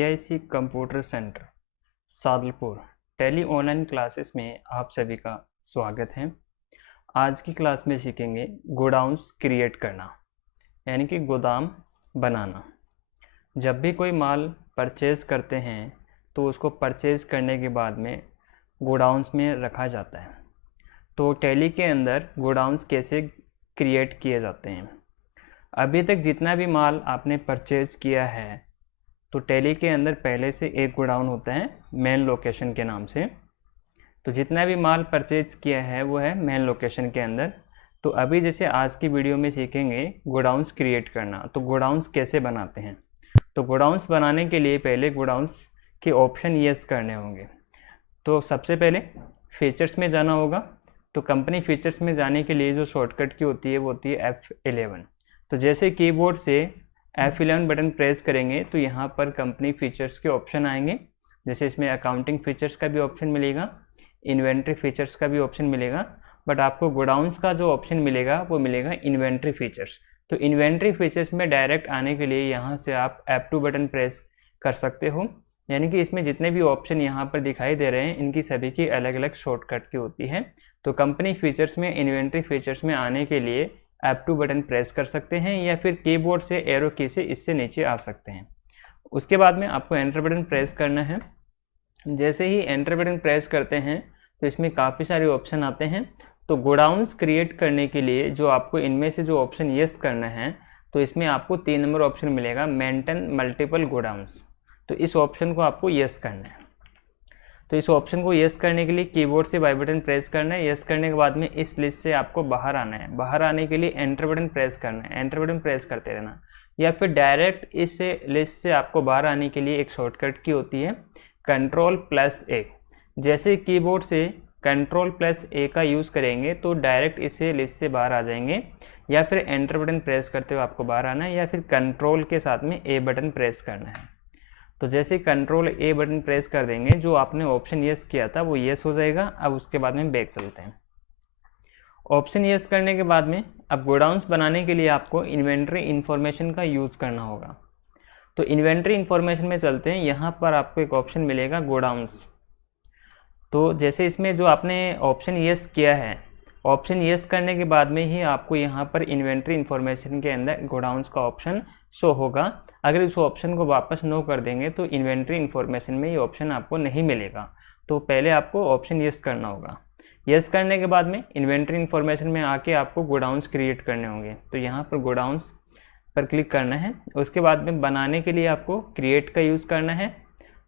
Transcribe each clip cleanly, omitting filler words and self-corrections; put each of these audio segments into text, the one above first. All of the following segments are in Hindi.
IIC computer centre Sadalpur tele online classes में आप सभी का स्वागत है। आज की क्लास में सीखेंगे गोडाउन्स क्रिएट करना, यानी कि गोदाम बनाना। जब भी कोई माल परचेज़ करते हैं तो उसको परचेज़ करने के बाद में गोडाउन्स में रखा जाता है। तो टेली के अंदर गोडाउन्स कैसे क्रिएट किए जाते हैं। अभी तक जितना भी माल आपने परचेज़ किया है तो टेली के अंदर पहले से एक गोडाउन होता है मेन लोकेशन के नाम से। तो जितना भी माल परचेज किया है वो है मेन लोकेशन के अंदर। तो अभी जैसे आज की वीडियो में सीखेंगे गोडाउन्स क्रिएट करना। तो गोडाउन्स कैसे बनाते हैं। तो गोडाउन्स बनाने के लिए पहले गोडाउन्स के ऑप्शन यस करने होंगे। तो सबसे पहले फीचर्स में जाना होगा। तो कंपनी फीचर्स में जाने के लिए जो शॉर्टकट की होती है वो होती है F11। तो जैसे कीबोर्ड से F11 बटन प्रेस करेंगे तो यहाँ पर कंपनी फीचर्स के ऑप्शन आएंगे। जैसे इसमें अकाउंटिंग फीचर्स का भी ऑप्शन मिलेगा, इन्वेंट्री फीचर्स का भी ऑप्शन मिलेगा, बट आपको गोडाउन्स का जो ऑप्शन मिलेगा वो मिलेगा इन्वेंट्री फीचर्स। तो इन्वेंट्री फीचर्स में डायरेक्ट आने के लिए यहाँ से आप F2 बटन प्रेस कर सकते हो। यानी कि इसमें जितने भी ऑप्शन यहाँ पर दिखाई दे रहे हैं इनकी सभी की अलग अलग शॉर्टकट की होती है। तो कंपनी फीचर्स में इन्वेंट्री फीचर्स में आने के लिए F2 बटन प्रेस कर सकते हैं या फिर कीबोर्ड से एरो की से इससे नीचे आ सकते हैं। उसके बाद में आपको एंटर बटन प्रेस करना है। जैसे ही एंटर बटन प्रेस करते हैं तो इसमें काफ़ी सारे ऑप्शन आते हैं। तो गोडाउन्स क्रिएट करने के लिए जो आपको इनमें से जो ऑप्शन यस करना है तो इसमें आपको 3 नंबर ऑप्शन मिलेगा, मेंटेन मल्टीपल गोडाउन्स। तो इस ऑप्शन को आपको यस करना है। तो इस ऑप्शन को यस करने के लिए कीबोर्ड से बाई बटन प्रेस करना है। यस करने के बाद में इस लिस्ट से आपको बाहर आना है। बाहर आने के लिए एंटर बटन प्रेस करना है। एंटर बटन प्रेस करते रहना, या फिर डायरेक्ट इस लिस्ट से आपको बाहर आने के लिए एक शॉर्टकट की होती है Ctrl+A। जैसे कीबोर्ड से Ctrl+A का यूज़ करेंगे तो डायरेक्ट इसे लिस्ट से बाहर आ जाएंगे, या फिर एंटर बटन प्रेस करते हुए आपको बाहर आना है, या फिर कंट्रोल के साथ में A बटन प्रेस करना है। तो जैसे Ctrl+A बटन प्रेस कर देंगे जो आपने ऑप्शन यस किया था वो यस हो जाएगा। अब उसके बाद में बैक चलते हैं। ऑप्शन यस करने के बाद में अब गोडाउन्स बनाने के लिए आपको इन्वेंट्री इन्फॉर्मेशन का यूज़ करना होगा। तो इन्वेंट्री इन्फॉर्मेशन में चलते हैं। यहाँ पर आपको एक ऑप्शन मिलेगा गोडाउन्स। तो जैसे इसमें जो आपने ऑप्शन यस किया है, ऑप्शन यस करने के बाद में ही आपको यहाँ पर इन्वेंट्री इन्फॉर्मेशन के अंदर गोडाउन्स का ऑप्शन शो होगा। अगर इस ऑप्शन को वापस नो कर देंगे तो इन्वेंट्री इन्फॉर्मेशन में ये ऑप्शन आपको नहीं मिलेगा। तो पहले आपको ऑप्शन यस करना होगा। यस करने के बाद में इन्वेंट्री इन्फॉर्मेशन में आके आपको गोडाउन्स क्रिएट करने होंगे। तो यहाँ पर गोडाउन्स पर क्लिक करना है। उसके बाद में बनाने के लिए आपको क्रिएट का यूज़ करना है,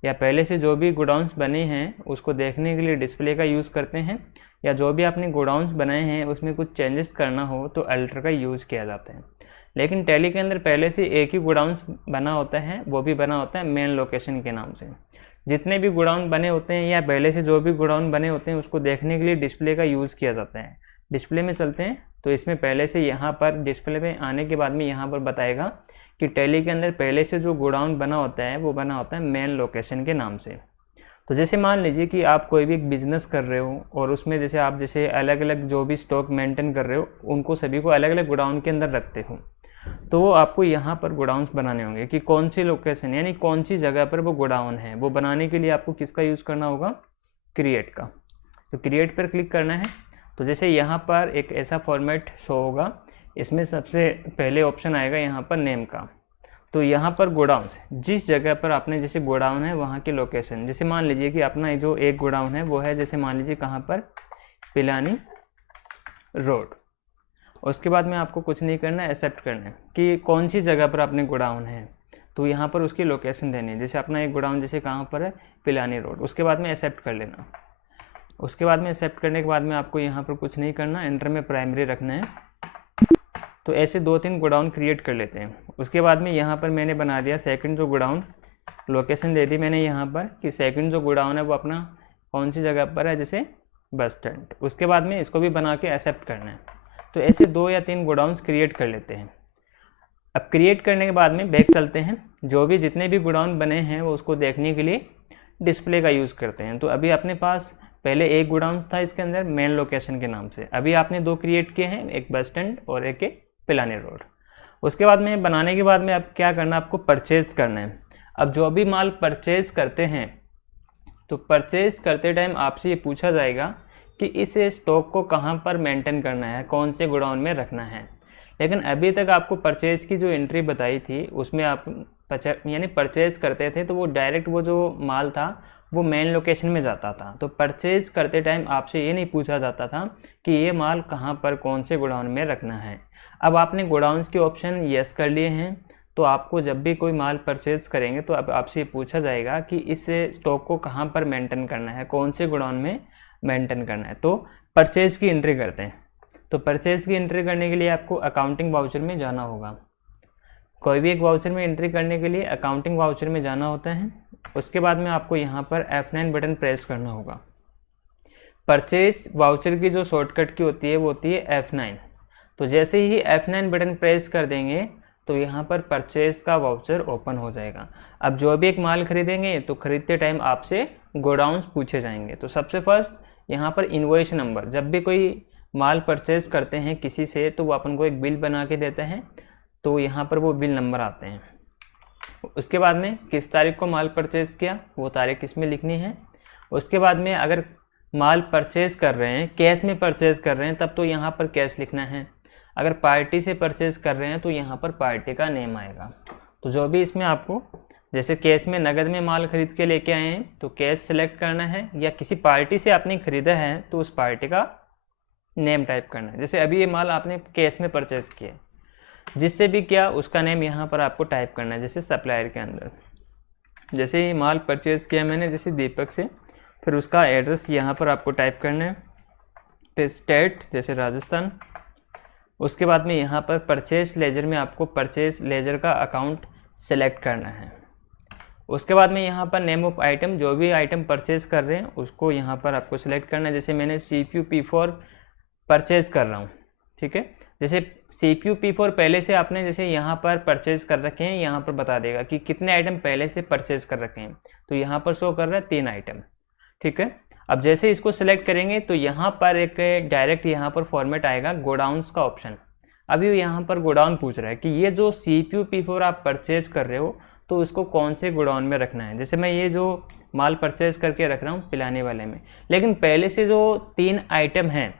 या पहले से जो भी गोडाउन्स बने हैं उसको देखने के लिए डिस्प्ले का यूज़ करते हैं, या जो भी आपने गोडाउन्स बनाए हैं उसमें कुछ चेंजेस करना हो तो अल्टर का यूज़ किया जाता है। लेकिन टेली के अंदर पहले से एक ही गोडाउन्स बना होता है, वो भी बना होता है मेन लोकेशन के नाम से। जितने भी गोडाउन बने होते हैं या पहले से जो भी गोडाउन बने होते हैं उसको देखने के लिए डिस्प्ले का यूज़ किया जाता है। डिस्प्ले में चलते हैं तो इसमें पहले से यहाँ पर डिस्प्ले में आने के बाद में यहाँ पर बताएगा कि टेली के अंदर पहले से जो गोडाउन बना होता है वो बना होता है मेन लोकेशन के नाम से। तो जैसे मान लीजिए कि आप कोई भी एक बिज़नेस कर रहे हो और उसमें जैसे आप जैसे अलग अलग जो भी स्टॉक मेंटेन कर रहे हो उनको सभी को अलग अलग गोडाउन के अंदर रखते हो, तो वो आपको यहाँ पर गोडाउन्स बनाने होंगे कि कौन सी लोकेशन यानी कौन सी जगह पर वो गोडाउन है। वो बनाने के लिए आपको किसका यूज़ करना होगा, क्रिएट का। तो क्रिएट पर क्लिक करना है। तो जैसे यहाँ पर एक ऐसा फॉर्मेट शो होगा, इसमें सबसे पहले ऑप्शन आएगा यहाँ पर नेम का। तो यहाँ पर गोडाउन्स जिस जगह पर आपने जैसे गोडाउन है वहाँ की लोकेशन, जैसे मान लीजिए कि अपना जो एक गोडाउन है वो है जैसे मान लीजिए कहाँ पर, पिलानी रोड। उसके बाद में आपको कुछ नहीं करना है, एक्सेप्ट करना है कि कौन सी जगह पर अपने गोडाउन है। तो यहाँ पर उसकी लोकेशन देनी है। जैसे अपना एक गोडाउन जैसे कहाँ पर है, पिलानी रोड। उसके बाद में एक्सेप्ट कर लेना। उसके बाद में एक्सेप्ट करने के बाद में आपको यहाँ पर कुछ नहीं करना, एंटर में प्राइमरी रखना है। तो ऐसे 2-3 गोडाउन क्रिएट कर लेते हैं। उसके बाद में यहाँ पर मैंने बना दिया सेकंड जो गोडाउन, लोकेशन दे दी मैंने यहाँ पर कि सेकंड जो गोडाउन है वो अपना कौन सी जगह पर है, जैसे बस स्टैंड। उसके बाद में इसको भी बना के एक्सेप्ट करना है। तो ऐसे 2 या 3 गोडाउन्स क्रिएट कर लेते हैं। अब क्रिएट करने के बाद में बैक चलते हैं। जो भी जितने भी गोडाउन बने हैं वो उसको देखने के लिए डिस्प्ले का यूज़ करते हैं। तो अभी अपने पास पहले एक गोडाउन था इसके अंदर मेन लोकेशन के नाम से, अभी आपने 2 क्रिएट किए हैं, एक बस स्टैंड और एक पिलानी रोड। उसके बाद में बनाने के बाद में अब क्या करना, आपको परचेज़ करना है। अब जो भी माल परचेज करते हैं तो परचेज करते टाइम आपसे ये पूछा जाएगा कि इस स्टॉक को कहाँ पर मेंटेन करना है, कौन से गोडाउन में रखना है। लेकिन अभी तक आपको परचेज की जो एंट्री बताई थी उसमें आप यानी परचेज करते थे तो वो डायरेक्ट वो जो माल था वो मेन लोकेशन में जाता था। तो परचेज करते टाइम आपसे ये नहीं पूछा जाता था कि ये माल कहाँ पर कौन से गोडाउन में रखना है। अब आपने गोडाउन्स के ऑप्शन यस कर लिए हैं तो आपको जब भी कोई माल परचेज करेंगे तो अब आपसे पूछा जाएगा कि इस स्टॉक को कहाँ पर मेंटेन करना है, कौन से गोडाउन में मेंटेन करना है। तो परचेज की एंट्री करते हैं। तो परचेज की एंट्री करने के लिए आपको अकाउंटिंग वाउचर में जाना होगा। कोई भी एक वाउचर में एंट्री करने के लिए अकाउंटिंग वाउचर में जाना होता है। उसके बाद में आपको यहाँ पर F9 बटन प्रेस करना होगा। परचेज वाउचर की जो शॉर्टकट की होती है वो होती है F9। तो जैसे ही F9 बटन प्रेस कर देंगे तो यहाँ पर परचेज का वाउचर ओपन हो जाएगा। अब जो भी एक माल खरीदेंगे तो खरीदते टाइम आपसे गोडाउन्स पूछे जाएंगे। तो सबसे फर्स्ट यहाँ पर इनवॉइस नंबर, जब भी कोई माल परचेज करते हैं किसी से तो वो अपन को एक बिल बना के देते हैं, तो यहाँ पर वो बिल नंबर आते हैं। उसके बाद में किस तारीख को माल परचेज़ किया वो तारीख इसमें लिखनी है। उसके बाद में अगर माल परचेज़ कर रहे हैं, कैश में परचेज़ कर रहे हैं तब तो यहाँ पर कैश लिखना है। अगर पार्टी से परचेज़ कर रहे हैं तो यहाँ पर पार्टी का नेम आएगा। तो जो भी इसमें आपको, जैसे कैश में नगद में माल खरीद के लेके आए हैं तो कैश सेलेक्ट करना है, या किसी पार्टी से आपने खरीदा है तो उस पार्टी का नेम टाइप करना है। जैसे अभी ये माल आपने कैश में परचेज़ किया, जिससे भी किया उसका नेम यहाँ पर आपको टाइप करना है। जैसे सप्लायर के अंदर जैसे ये माल परचेज़ किया मैंने जैसे दीपक से, फिर उसका एड्रेस यहाँ पर आपको टाइप करना है। फिर स्टेट जैसे राजस्थान। उसके बाद में यहाँ पर परचेज लेजर में आपको परचेज लेजर का अकाउंट सेलेक्ट करना है। उसके बाद में यहाँ पर नेम ऑफ आइटम, जो भी आइटम परचेज कर रहे हैं उसको यहाँ पर आपको सेलेक्ट करना है। जैसे मैंने CPU P4 परचेज कर रहा हूँ, ठीक है। जैसे CPU P4 पहले से आपने जैसे यहाँ पर परचेज कर रखे हैं, यहाँ पर बता देगा कि कितने आइटम पहले से परचेज कर रखे हैं। तो यहाँ पर शो कर रहा है 3 आइटम, ठीक है। अब जैसे इसको सिलेक्ट करेंगे तो यहाँ पर एक डायरेक्ट यहाँ पर फॉर्मेट आएगा गोडाउन्स का ऑप्शन। अभी यहाँ पर गोडाउन पूछ रहा है कि ये जो CPU P4 आप परचेज कर रहे हो तो उसको कौन से गोडाउन में रखना है। जैसे मैं ये जो माल परचेज करके रख रहा हूँ पिलाने वाले में, लेकिन पहले से जो 3 आइटम हैं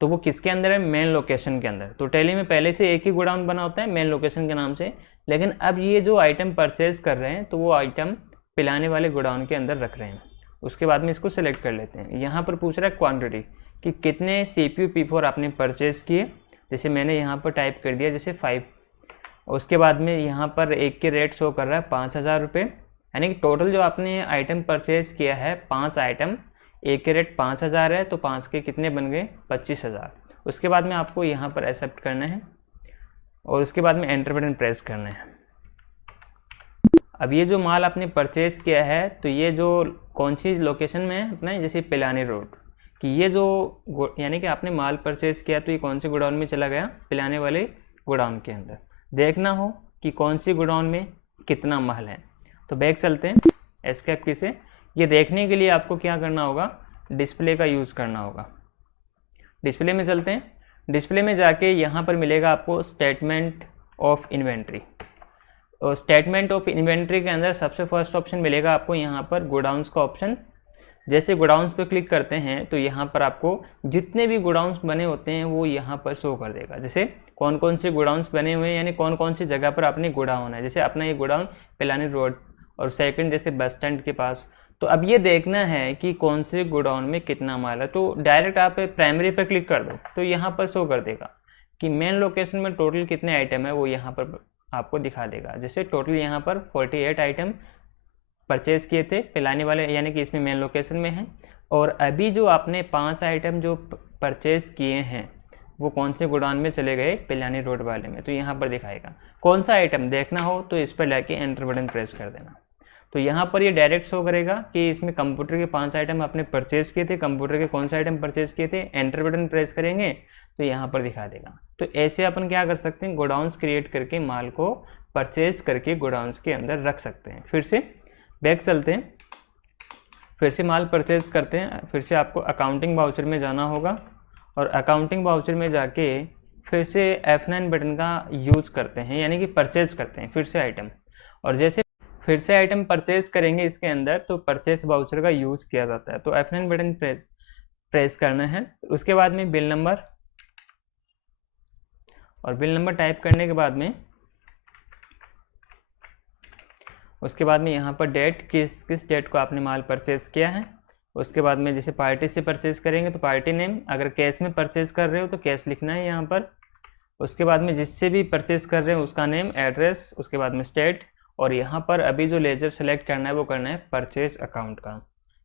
तो वो किसके अंदर है, मेन लोकेशन के अंदर। तो टैली में पहले से एक ही गोडाउन बना होता है मेन लोकेशन के नाम से, लेकिन अब ये जो आइटम परचेज कर रहे हैं तो वो आइटम पिलाने वाले गोडाउन के अंदर रख रहे हैं। उसके बाद में इसको सेलेक्ट कर लेते हैं। यहाँ पर पूछ रहा है क्वांटिटी कि कितने CPU P4 आपने परचेज़ किए। जैसे मैंने यहाँ पर टाइप कर दिया जैसे 5। उसके बाद में यहाँ पर एक के रेट शो कर रहा है 5,000 रुपये, यानी कि टोटल जो आपने आइटम परचेज़ किया है 5 आइटम, एक के रेट 5,000 है तो 5 के कितने बन गए 25,000। उसके बाद में आपको यहाँ पर एक्सेप्ट करना है और उसके बाद में एंटर बटन प्रेस करना है। अब ये जो माल आपने परचेज़ किया है तो ये जो कौन सी लोकेशन में है अपना, जैसे पिलानी रोड, कि ये जो यानी कि आपने माल परचेज़ किया तो ये कौन से गोडाउन में चला गया, पिलाने वाले गोडाउन के अंदर। देखना हो कि कौन सी गोडाउन में कितना माल है तो बैक चलते हैं एस्केप की से। ये देखने के लिए आपको क्या करना होगा, डिस्प्ले का यूज़ करना होगा। डिस्प्ले में चलते हैं। डिस्प्ले में जाके यहाँ पर मिलेगा आपको स्टेटमेंट ऑफ इन्वेंट्री, और स्टेटमेंट ऑफ इन्वेंट्री के अंदर सबसे फर्स्ट ऑप्शन मिलेगा आपको यहाँ पर गोडाउन्स का ऑप्शन। जैसे गोडाउन्स पर क्लिक करते हैं तो यहाँ पर आपको जितने भी गोडाउन्स बने होते हैं वो यहाँ पर शो कर देगा। जैसे कौन कौन से गोडाउन्स बने हुए हैं, यानी कौन कौन सी जगह पर अपने गोडाउन है। जैसे अपना ये गोडाउन पिलानी रोड, और सेकंड जैसे बस स्टैंड के पास। तो अब ये देखना है कि कौन से गोडाउन में कितना माल है, तो डायरेक्ट आप प्राइमरी पर क्लिक कर दो तो यहाँ पर शो कर देगा कि मेन लोकेशन में टोटल कितने आइटम है, वो यहाँ पर आपको दिखा देगा। जैसे टोटल यहाँ पर 48 आइटम परचेज़ किए थे पिलाने वाले, यानी कि इसमें मेन लोकेशन में है। और अभी जो आपने 5 आइटम जो परचेज़ किए हैं वो कौन से गोडाउन में चले गए, पिलानी रोड वाले में, तो यहाँ पर दिखाएगा। कौन सा आइटम देखना हो तो इस पर जाके एंटर बटन प्रेस कर देना। तो यहाँ पर ये डायरेक्ट शो करेगा कि इसमें कंप्यूटर के 5 आइटम आपने परचेज़ किए थे, कंप्यूटर के कौन से आइटम परचेज़ किए थे। एंटर बटन प्रेस करेंगे तो यहाँ पर दिखा देगा। तो ऐसे अपन क्या कर सकते हैं, गोडाउन्स क्रिएट करके माल को परचेज़ करके गोडाउन्स के अंदर रख सकते हैं। फिर से बैक चलते हैं, फिर से माल परचेज़ करते हैं। फिर से आपको अकाउंटिंग वाउचर में जाना होगा, और अकाउंटिंग वाउचर में जाके फिर से F9 बटन का यूज़ करते हैं, यानी कि परचेज़ करते हैं फिर से आइटम। और जैसे फिर से आइटम परचेज करेंगे इसके अंदर, तो परचेज वाउचर का यूज किया जाता है। तो F9 बटन प्रेस करना है। उसके बाद में बिल नंबर, और बिल नंबर टाइप करने के बाद में उसके बाद में यहाँ पर डेट, किस डेट को आपने माल परचेज किया है। उसके बाद में जैसे पार्टी से परचेज करेंगे तो पार्टी नेम, अगर कैश में परचेज कर रहे हो तो कैश लिखना है यहाँ पर। उसके बाद में जिससे भी परचेज कर रहे हो उसका नेम, एड्रेस, उसके बाद में स्टेट, और यहाँ पर अभी जो लेजर सेलेक्ट करना है वो करना है परचेज अकाउंट का,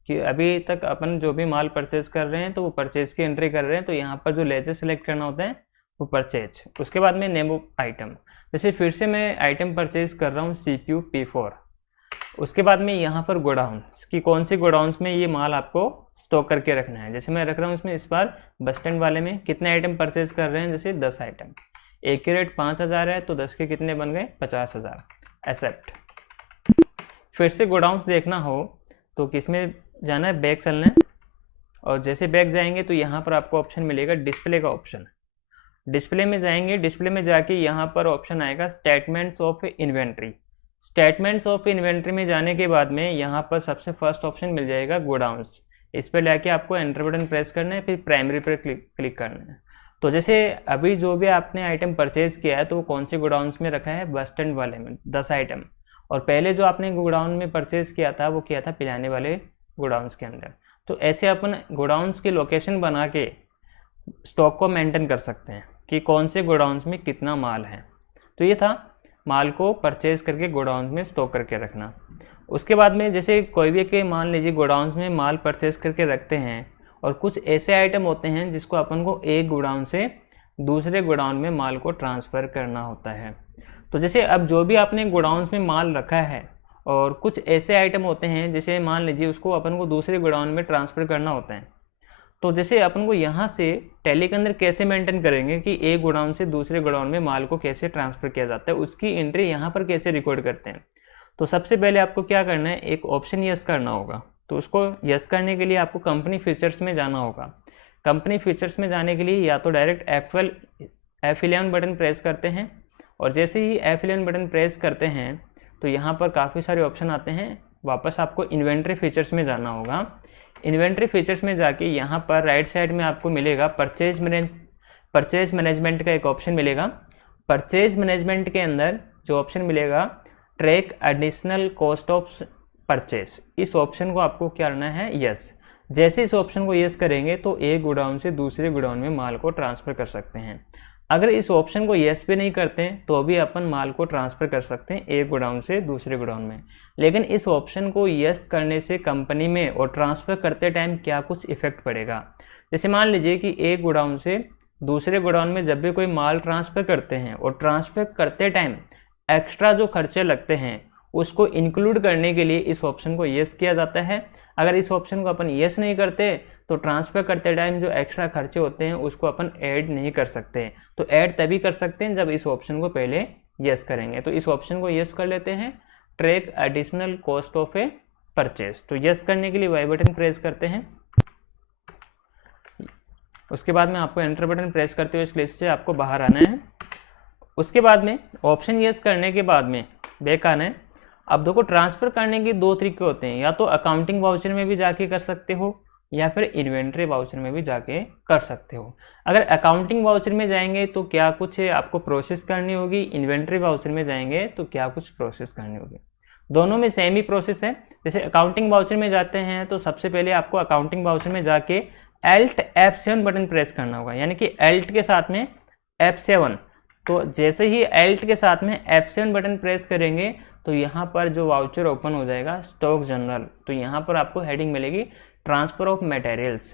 कि अभी तक अपन जो भी माल परचेज कर रहे हैं तो वो परचेज की एंट्री कर रहे हैं, तो यहाँ पर जो लेजर सेलेक्ट करना होता है वो परचेज। उसके बाद में नेम ऑफ आइटम, जैसे फिर से मैं आइटम परचेज कर रहा हूँ CPU P4। उसके बाद में यहाँ पर गोडाउन्स, कि कौन से गोडाउन्स में ये माल आपको स्टॉक करके रखना है। जैसे मैं रख रहा हूँ इसमें इस बार बस स्टैंड वाले में कितने आइटम परचेज कर रहे हैं, जैसे 10 आइटम, एक की रेट 5000 है तो 10 के कितने बन गए, 50,000, एक्सेप्ट। फिर से गोडाउन्स देखना हो तो किस में जाना है, बैक चलना है, और जैसे बैक जाएंगे तो यहाँ पर आपको ऑप्शन मिलेगा डिस्प्ले का ऑप्शन। डिस्प्ले में जाएंगे, डिस्प्ले में जाके यहाँ पर ऑप्शन आएगा statements of inventory. Statements of inventory में जाने के बाद में यहाँ पर सबसे फर्स्ट ऑप्शन मिल जाएगा गोडाउन्स। इस पर लाके आपको एंटर बटन प्रेस करना है, फिर प्राइमरी पर क्लिक करना है। तो जैसे अभी जो भी आपने आइटम परचेज किया है तो वो कौन से गोडाउन्स में रखा है, बस स्टैंड वाले में 10 आइटम, और पहले जो आपने गोडाउन में परचेज किया था वो किया था पिलाने वाले गोडाउन्स के अंदर। तो ऐसे अपन गोडाउन्स की लोकेशन बना के स्टॉक को मेंटेन कर सकते हैं कि कौन से गोडाउन्स में कितना माल है। तो ये था माल को परचेज करके गोडाउन में स्टॉक करके रखना। उसके बाद में जैसे कोई भी के मान लीजिए गोडाउन में माल परचेज करके रखते हैं, और कुछ ऐसे आइटम होते हैं जिसको अपन को एक गोडाउन से दूसरे गोडाउन में माल को ट्रांसफ़र करना होता है। तो जैसे अब जो भी आपने गोडाउन में माल रखा है, और कुछ ऐसे आइटम होते हैं जैसे मान लीजिए उसको अपन को दूसरे गोडाउन में ट्रांसफ़र करना होता है। तो जैसे अपन को यहाँ से टैली के अंदर कैसे मेंटेन करेंगे कि एक गोडाउन से दूसरे गोडाउन में माल को कैसे ट्रांसफ़र किया जाता है, उसकी एंट्री यहाँ पर कैसे रिकॉर्ड करते हैं। तो सबसे पहले आपको क्या करना है, एक ऑप्शन यस करना होगा। तो उसको यस करने के लिए आपको कंपनी फीचर्स में जाना होगा। कंपनी फीचर्स में जाने के लिए या तो डायरेक्ट F11 बटन प्रेस करते हैं, और जैसे ही F11 बटन प्रेस करते हैं तो यहाँ पर काफ़ी सारे ऑप्शन आते हैं। वापस आपको इन्वेंट्री फीचर्स में जाना होगा। इन्वेंट्री फीचर्स में जाके यहाँ पर राइट साइड में आपको मिलेगा परचेज मैनेजमेंट का एक ऑप्शन मिलेगा। परचेज मैनेजमेंट के अंदर जो ऑप्शन मिलेगा track additional cost of purchase, इस ऑप्शन को आपको क्या करना है, यस। जैसे इस ऑप्शन को यस करेंगे तो एक गोडाउन से दूसरे गोडाउन में माल को ट्रांसफ़र कर सकते हैं। अगर इस ऑप्शन को यस पे नहीं करते हैं तो भी अपन माल को ट्रांसफ़र कर सकते हैं एक गोडाउन से दूसरे गोडाउन में। लेकिन इस ऑप्शन को यस करने से कंपनी में और ट्रांसफ़र करते टाइम क्या कुछ इफेक्ट पड़ेगा। जैसे मान लीजिए कि एक गोडाउन से दूसरे गोडाउन में जब भी कोई माल ट्रांसफ़र करते हैं और ट्रांसफ़र करते टाइम एक्स्ट्रा जो खर्चे लगते हैं उसको इंक्लूड करने के लिए इस ऑप्शन को यस किया जाता है। अगर इस ऑप्शन को अपन यस नहीं करते तो ट्रांसफ़र करते टाइम जो एक्स्ट्रा खर्चे होते हैं उसको अपन ऐड नहीं कर सकते। तो ऐड तभी कर सकते हैं जब इस ऑप्शन को पहले यस करेंगे। तो इस ऑप्शन को यस कर लेते हैं, track additional cost of A purchase. तो यस करने के लिए वाई बटन प्रेस करते हैं। उसके बाद में आपको एंटर बटन प्रेस करते हुए इस लिस्ट से आपको बाहर आना है। उसके बाद में ऑप्शन यस करने के बाद में बैक आना है। अब देखो ट्रांसफ़र करने के दो तरीके होते हैं, या तो अकाउंटिंग वाउचर में भी जाके कर सकते हो या फिर इन्वेंट्री वाउचर में भी जाके कर सकते हो। अगर अकाउंटिंग वाउचर में जाएंगे तो क्या कुछ आपको प्रोसेस करनी होगी, इन्वेंट्री वाउचर में जाएंगे तो क्या कुछ प्रोसेस करनी होगी। दोनों में सेम ही प्रोसेस है। जैसे अकाउंटिंग वाउचर में जाते हैं तो सबसे पहले आपको अकाउंटिंग वाउचर में जाके Alt F7 बटन प्रेस करना होगा, यानी कि Alt के साथ में F7। तो जैसे ही Alt के साथ में F7 बटन प्रेस करेंगे तो यहाँ पर जो वाउचर ओपन हो जाएगा स्टॉक जनरल। तो यहाँ पर आपको हेडिंग मिलेगी ट्रांसफ़र ऑफ मटेरियल्स।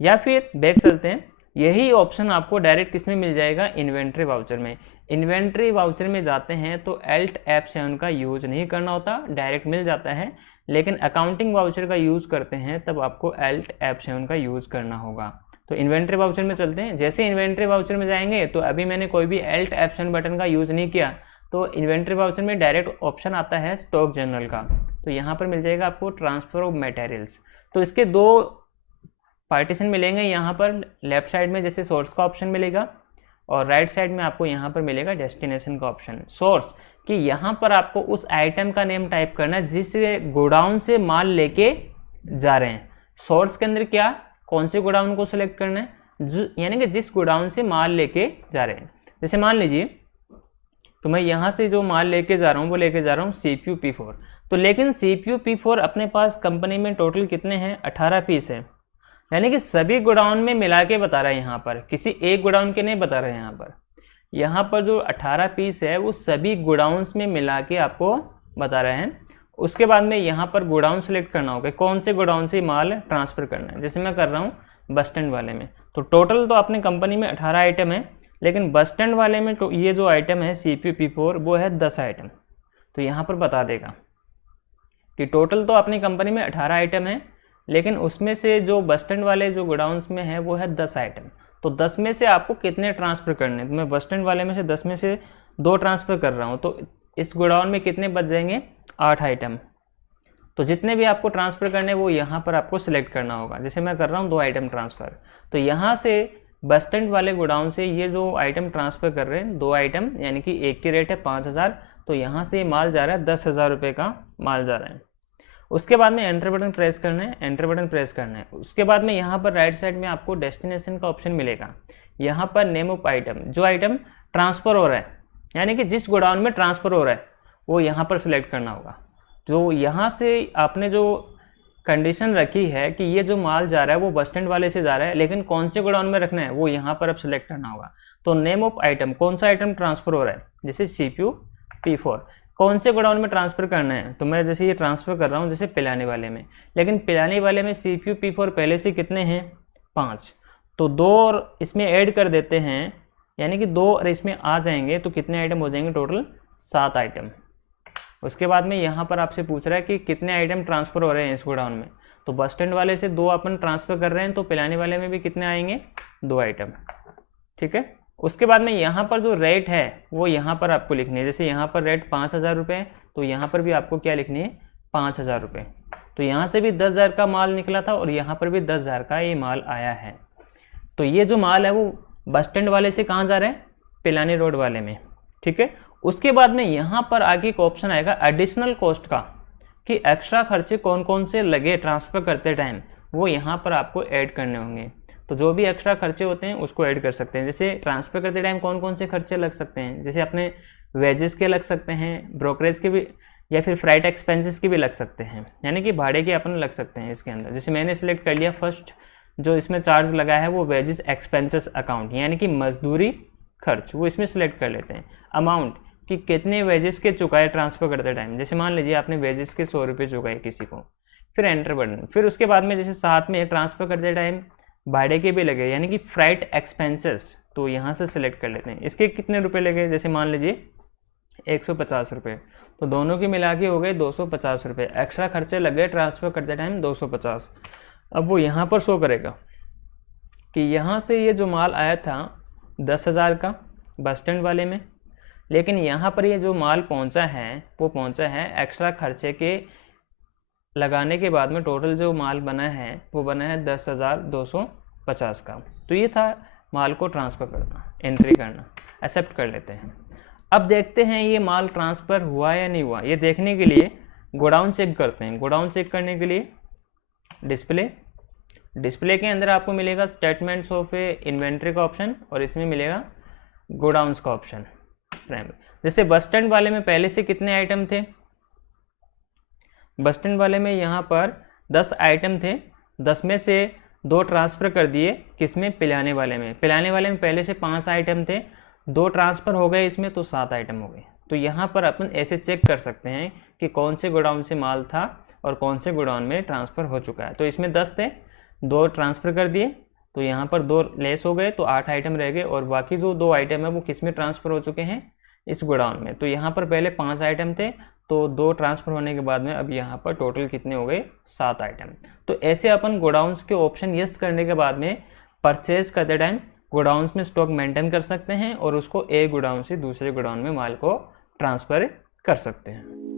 या फिर बैक चलते हैं, यही ऑप्शन आपको डायरेक्ट किस में मिल जाएगा, इन्वेंट्री वाउचर में। इन्वेंट्री वाउचर में जाते हैं तो Alt F7 का यूज़ नहीं करना होता, डायरेक्ट मिल जाता है। लेकिन अकाउंटिंग वाउचर का यूज़ करते हैं तब आपको Alt F7 का यूज़ करना होगा। तो इन्वेंट्री वाउचर में चलते हैं। जैसे इन्वेंट्री वाउचर में जाएंगे तो अभी मैंने कोई भी Alt F7 बटन का यूज़ नहीं किया, तो इन्वेंट्री वाउचर में डायरेक्ट ऑप्शन आता है स्टॉक जनरल का। तो यहाँ पर मिल जाएगा आपको ट्रांसफ़र ऑफ मटेरियल्स। तो इसके दो पार्टीशन मिलेंगे। यहाँ पर लेफ्ट साइड में जैसे सोर्स का ऑप्शन मिलेगा और राइट साइड में आपको यहाँ पर मिलेगा डेस्टिनेशन का ऑप्शन, सोर्स, कि यहाँ पर आपको उस आइटम का नेम टाइप करना है जिस गोडाउन से माल लेके जा रहे हैं। सोर्स के अंदर क्या, कौन से गोडाउन को सिलेक्ट करना है, यानी कि जिस गोडाउन से माल लेके जा रहे हैं। जैसे मान लीजिए तो मैं यहाँ से जो माल लेके जा रहा हूँ वो लेके जा रहा हूँ CPU P4, तो लेकिन CPU P4 अपने पास कंपनी में टोटल कितने हैं, 18 पीस है, यानी कि सभी गोडाउन में मिला के बता रहा है यहाँ पर, किसी एक गोडाउन के नहीं बता रहे हैं। यहाँ पर जो 18 पीस है वो सभी गोडाउन्स में मिला के आपको बता रहे हैं। उसके बाद में यहाँ पर गोडाउन सेलेक्ट करना होगा, कौन से गोडाउन से माल ट्रांसफ़र करना है। जैसे मैं कर रहा हूँ बस स्टैंड वाले में, तो टोटल तो अपने कंपनी में 18 आइटम है, लेकिन बस स्टैंड वाले में तो ये जो आइटम है CPU P4 वो है 10 आइटम। तो यहाँ पर बता देगा कि टोटल तो अपनी कंपनी में 18 आइटम है, लेकिन उसमें से जो बस स्टैंड वाले जो गोडाउन्स में है वो है 10 आइटम। तो 10 में से आपको कितने ट्रांसफ़र करने हैं, तो मैं बस स्टैंड वाले में से 10 में से 2 ट्रांसफ़र कर रहा हूँ, तो इस गोडाउन में कितने बच जाएंगे, 8 आइटम। तो जितने भी आपको ट्रांसफ़र करने वो यहाँ पर आपको सिलेक्ट करना होगा। जैसे मैं कर रहा हूँ 2 आइटम ट्रांसफ़र, तो यहाँ से बस स्टैंड वाले गोडाउन से ये जो आइटम ट्रांसफ़र कर रहे हैं 2 आइटम, यानी कि एक की रेट है 5000, तो यहाँ से माल जा रहा है 10,000 रुपये का माल जा रहा है। उसके बाद में एंटर बटन प्रेस करना है, एंटर बटन प्रेस करना है। उसके बाद में यहाँ पर राइट साइड में आपको डेस्टिनेशन का ऑप्शन मिलेगा। यहाँ पर नेम ऑफ आइटम, जो आइटम ट्रांसफ़र हो रहा है, यानी कि जिस गोडाउन में ट्रांसफ़र हो रहा है वो यहाँ पर सिलेक्ट करना होगा। जो यहाँ से आपने जो कंडीशन रखी है कि ये जो माल जा रहा है वो बस स्टैंड वाले से जा रहा है, लेकिन कौन से गोडाउन में रखना है वो यहाँ पर अब सिलेक्ट करना होगा। तो नेम ऑफ आइटम, कौन सा आइटम ट्रांसफ़र हो रहा है, जैसे CPU P4 कौन से गोडाउन में ट्रांसफ़र करना है, तो मैं जैसे ये ट्रांसफ़र कर रहा हूँ जैसे पिलानी वाले में, लेकिन पिलानी वाले में CPU P4 पहले से कितने हैं, 5, तो 2 और इसमें ऐड कर देते हैं, यानी कि 2 और इसमें आ जाएंगे तो कितने आइटम हो जाएंगे, टोटल 7 आइटम। उसके बाद में यहाँ पर आपसे पूछ रहा है कि कितने आइटम ट्रांसफ़र हो रहे हैं इस गोडाउन में, तो बस स्टैंड वाले से 2 अपन ट्रांसफ़र कर रहे हैं, तो पिलानी वाले में भी कितने आएंगे, 2 आइटम, ठीक है। उसके बाद में यहाँ पर जो रेट है वो यहाँ पर आपको लिखनी है। जैसे यहाँ पर रेट 5,000 रुपये, तो यहाँ पर भी आपको क्या लिखनी है, 5,000 रुपये। तो यहाँ से भी 10,000 का माल निकला था और यहाँ पर भी 10,000 का ये माल आया है। तो ये जो माल है वो बस स्टैंड वाले से कहाँ जा रहा है, पिलानी रोड वाले में, ठीक है। उसके बाद में यहाँ पर आगे एक ऑप्शन आएगा एडिशनल कॉस्ट का, कि एक्स्ट्रा खर्चे कौन कौन से लगे ट्रांसफ़र करते टाइम, वो यहाँ पर आपको ऐड करने होंगे। तो जो भी एक्स्ट्रा खर्चे होते हैं उसको ऐड कर सकते हैं। जैसे ट्रांसफ़र करते टाइम कौन कौन से खर्चे लग सकते हैं, जैसे अपने वेजेस के लग सकते हैं, ब्रोकरेज के भी, या फिर फ्लाइट एक्सपेंसेस के भी लग सकते हैं, यानी कि भाड़े के अपन लग सकते हैं इसके अंदर। जैसे मैंने सिलेक्ट कर लिया फर्स्ट, जो इसमें चार्ज लगा है वो वेजेस एक्सपेंसेस अकाउंट, यानी कि मजदूरी खर्च, वो इसमें सिलेक्ट कर लेते हैं। अमाउंट, कि कितने वेजेस के चुकाए ट्रांसफ़र करते टाइम, जैसे मान लीजिए आपने वेजेस के 100 रुपये चुकाए किसी को, फिर एंटर बटन। फिर उसके बाद में जैसे साथ में ट्रांसफ़र करते टाइम भाड़े के भी लगे, यानी कि फ्लाइट एक्सपेंसेस, तो यहाँ से सिलेक्ट कर लेते हैं इसके कितने रुपए लगे। जैसे मान लीजिए 150 रुपये, तो दोनों के मिला के हो गए 250 रुपये। एक्स्ट्रा खर्चे लग गए ट्रांसफ़र करते टाइम 250। अब वो यहाँ पर शो करेगा कि यहाँ से ये जो माल आया था 10,000 का बस स्टैंड वाले में, लेकिन यहाँ पर ये जो माल पहुँचा है वो पहुँचा है एक्स्ट्रा खर्चे के लगाने के बाद में, टोटल जो माल बना है वो बना है 10,250 का। तो ये था माल को ट्रांसफ़र करना, एंट्री करना, एक्सेप्ट कर लेते हैं। अब देखते हैं ये माल ट्रांसफ़र हुआ या नहीं हुआ। ये देखने के लिए गोडाउन चेक करते हैं। गोडाउन चेक करने के लिए डिस्प्ले के अंदर आपको मिलेगा स्टेटमेंट्स ऑफ इन्वेंट्री का ऑप्शन, और इसमें मिलेगा गोडाउन्स का ऑप्शन। जैसे बस स्टैंड वाले में पहले से कितने आइटम थे, बस स्टैंड वाले में यहाँ पर 10 आइटम थे, 10 में से 2 ट्रांसफ़र कर दिए किसमें, पिलाने वाले में। पिलाने वाले में पहले से 5 आइटम थे, 2 ट्रांसफ़र हो गए इसमें, तो 7 आइटम हो गए। तो यहाँ पर अपन ऐसे चेक कर सकते हैं कि कौन से गोडाउन से माल था और कौन से गोडाउन में ट्रांसफ़र हो चुका है। तो इसमें 10 थे, 2 ट्रांसफ़र कर दिए, तो यहाँ पर 2 लेस हो गए, तो 8 आइटम रह गए, और बाकी जो 2 आइटम है वो किस में ट्रांसफ़र हो चुके हैं, इस गोडाउन में। तो यहाँ पर पहले 5 आइटम थे, तो 2 ट्रांसफ़र होने के बाद में अब यहाँ पर टोटल कितने हो गए, 7 आइटम। तो ऐसे अपन गोडाउन्स के ऑप्शन यस करने के बाद में परचेज करते टाइम गोडाउन्स में स्टॉक मेंटेन कर सकते हैं और उसको एक गोडाउन से दूसरे गोडाउन में माल को ट्रांसफ़र कर सकते हैं।